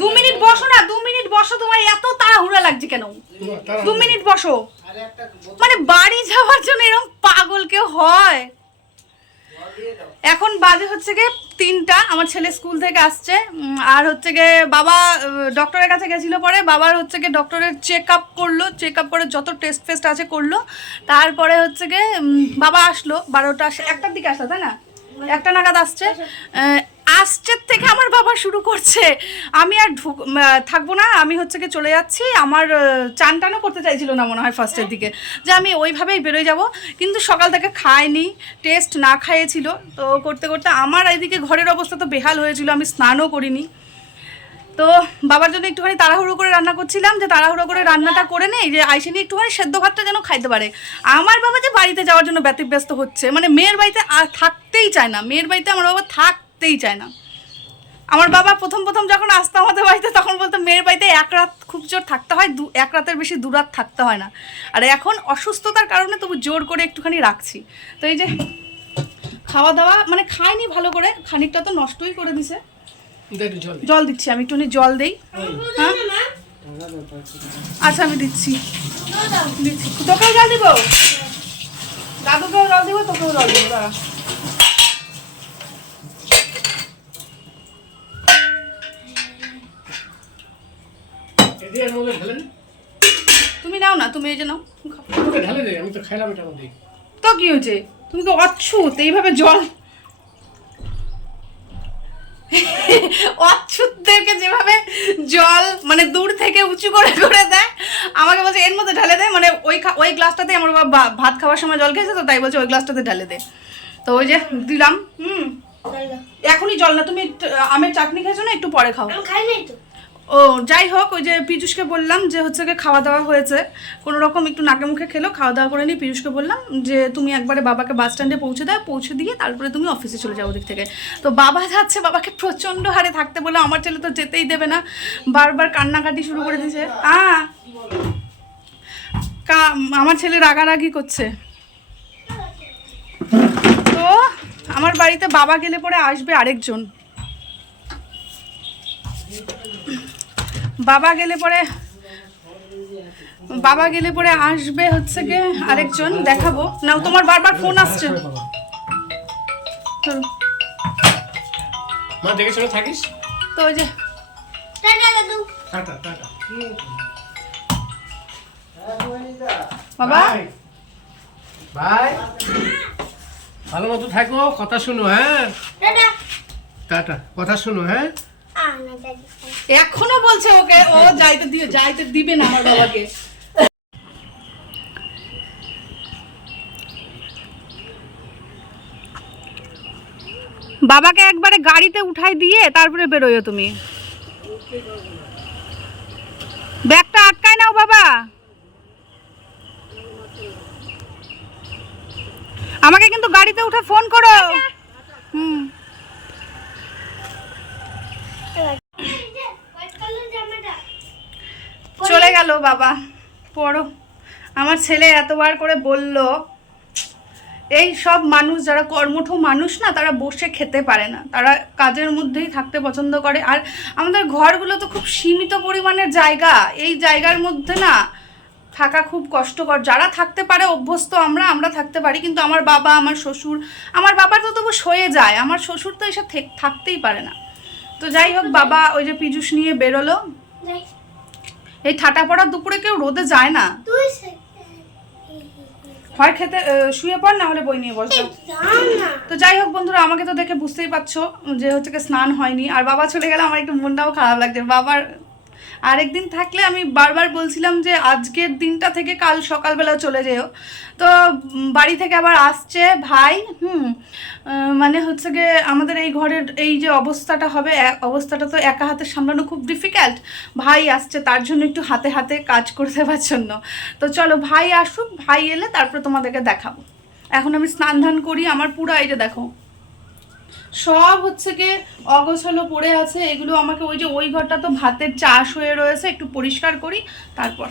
2 minute বসো না, 2 minute বসো। তোমার এত তাড়াহুড়া লাগছে কেন? 2 মিনিট বসো। মানে বাড়ি যাওয়ার জন্য এরকম পাগল কেউ হয়? এখন বাজে হচ্ছে গিয়ে 3টা, আমার ছেলে স্কুল থেকে আসছে। আর হচ্ছে গিয়ে বাবা ডক্টরের কাছে গেছিলো, পরে বাবার হচ্ছে গিয়ে ডক্টরের চেক আপ করলো, চেক আপ করে যত টেস্ট ফেস্ট আছে করলো। তারপরে হচ্ছে গিয়ে বাবা আসলো 12টা 1টার দিকে আসলো, তাই না? 1টা নাগাদ আসছে। আসছের থেকে আমার বাবা শুরু করছে, আমি আর থাকবো না, আমি হচ্ছে গিয়ে চলে যাচ্ছি। আমার চান টানও করতে চাইছিল না মনে হয় ফার্স্টের দিকে, যে আমি ওইভাবেই বেরোয় যাব। কিন্তু সকাল থেকে খায়নি, টেস্ট না খাইয়েছিল। তো করতে করতে আমার এইদিকে ঘরের অবস্থা তো বেহাল হয়েছিল, আমি স্নানও করিনি। তো বাবার জন্য একটুখানি তাড়াহুড়ো করে রান্না করছিলাম, যে তাড়াহুড়ো করে রান্নাটা করে নেই, যে আইসে নিয়ে একটুখানি সেদ্ধ ভাতটা যেন খাইতে পারে। আমার বাবা যে বাড়িতে যাওয়ার জন্য ব্যতিব্যস্ত হচ্ছে, মানে মেয়ের বাড়িতে আর থাকতেই চায় না, মেয়ের বাড়িতে আমার বাবা থাকতেই চায় না। আমার বাবা প্রথম যখন আসতো আমাদের বাড়িতে, তখন বলতো মেয়ের বাড়িতে 1 রাত খুব জোর থাকতে হয়, 1 রাতের বেশি 2 রাত থাকতে হয় না। আর এখন অসুস্থতার কারণে তবু জোর করে একটুখানি রাখছি। তো এই যে খাওয়া দাওয়া মানে খায়নি ভালো করে, খানিকটা তো নষ্টই করে দিছে। জল দিচ্ছি আমি, একটুখানি জল দেই। হ্যাঁ আচ্ছা আমি দিচ্ছি, তোকেও জল দিব, দাদুকেও জল দিব, তোকেও জল দিব। দাঁড়া, তুমি নাও না, তুমি এই যে নাও, আমি তো খাইলাম এটা মধ্যে। তো কি হয়েছে? তুমি তো অচ্ছুত, এইভাবে জল অচ্ছুতদেরকে যেভাবে জল মানে দূর থেকে উঁচু করে করে দেয়, আমাকে বলছে এর মধ্যে ঢালে দেয়। মানে ওই গ্লাসটাতে আমার বাবা ভাত খাওয়ার সময় জল খেয়েছে, তো তাই বলছে ওই গ্লাসটাতে ঢালে দে। তো ওই যে দিলাম। এখনই জল না, তুমি আমের চাটনি খেয়েছো না, একটু পরে খাও। ও যাই হোক, ওই যে পীযুষকে বললাম যে হচ্ছে গিয়ে খাওয়া দাওয়া হয়েছে, কোনো রকম একটু নাকে মুখে খেলো, খাওয়া দাওয়া করে নিই। পীযুষকে বললাম যে তুমি একবারে বাবাকে বাস স্ট্যান্ডে পৌঁছে দাও, পৌঁছে দিয়ে তারপরে তুমি অফিসে চলে যাও ওদিক থেকে। তো বাবা যাচ্ছে, বাবাকে প্রচণ্ড হারে থাকতে বলে, আমার ছেলে তো যেতেই দেবে না, বারবার কান্নাকাটি শুরু করে দিয়েছে। আমার ছেলে রাগারাগি করছে। তো আমার বাড়িতে বাবা গেলে পরে আসবে আরেকজন, বাবা গেলে পরে আসবে হচ্ছে গিয়ে আরেকজন, দেখাবো না। তোমার বারবার ফোন আসছে। মা দেখে শুনে থাকিস তো ওই যে টাটা দাদু, টাটা টাটা বাবা বাই, ভালো মতো থাকো, কথা শুনো। হ্যাঁ টাটা টাটা, কথা শুনো। হ্যাঁ এখনো বলছে ওকে, ও যাইতে দিবে না আমার বাবাকে। বাবাকে একবারে গাড়িতে উঠাই দিয়ে তারপরে বেরোয় তুমি। ব্যাগটা আটকায় নাও বাবা, আমাকে কিন্তু গাড়িতে উঠে ফোন করো। চলে গেল বাবা। পড়ো, আমার ছেলে এতবার করে বলল, এই সব মানুষ যারা কর্মঠ মানুষ না, তারা বসে খেতে পারে না, তারা কাজের মধ্যেই থাকতে পছন্দ করে। আর আমাদের ঘরগুলো তো খুব সীমিত পরিমাণের জায়গা, এই জায়গার মধ্যে না থাকা খুব কষ্টকর। যারা থাকতে পারে অভ্যস্ত, আমরা থাকতে পারি, কিন্তু আমার বাবা, আমার শ্বশুর, আমার বাবার তো তবু সয়ে যায়, আমার শ্বশুর তো এসব থাকতেই পারে না। তো যাই হোক, বাবা ওই যে পীযুষ নিয়ে বেরোলো। এই ঠাটা পড়া দুপুরে কেউ রোদে যায় না, হয় খেতে শুয়ে পড়, না হলে বই নিয়ে বসো। তো যাই হোক বন্ধুরা, আমাকে তো দেখে বুঝতেই পারছো যে হচ্ছে কি স্নান হয়নি, আর বাবা চলে গেলে আমার একটু মনটাও খারাপ লাগছে। বাবার আরেকদিন থাকলে, আমি বারবার বলছিলাম যে আজকের দিনটা থেকে কাল সকালবেলা চলে যেও। তো বাড়ি থেকে আবার আসছে ভাই। মানে হচ্ছে গিয়ে আমাদের এই ঘরের এই যে অবস্থাটা হবে, অবস্থাটা তো একা হাতে সামলানো খুব ডিফিকাল্ট। ভাই আসছে, তার জন্য একটু হাতে হাতে কাজ করে দেওয়ার জন্য। তো চলো ভাই আসুক, ভাই এলে তারপরে তোমাদেরকে দেখাবো। এখন আমি স্নান ধান করি। আমার পুরো এই যে দেখো সব হচ্ছে গিয়ে অগোছালো পড়ে আছে, এগুলো আমাকে ওই যে ওই ঘরটা তো ভাতের চাষ হয়ে রয়েছে, একটু পরিষ্কার করি তারপর।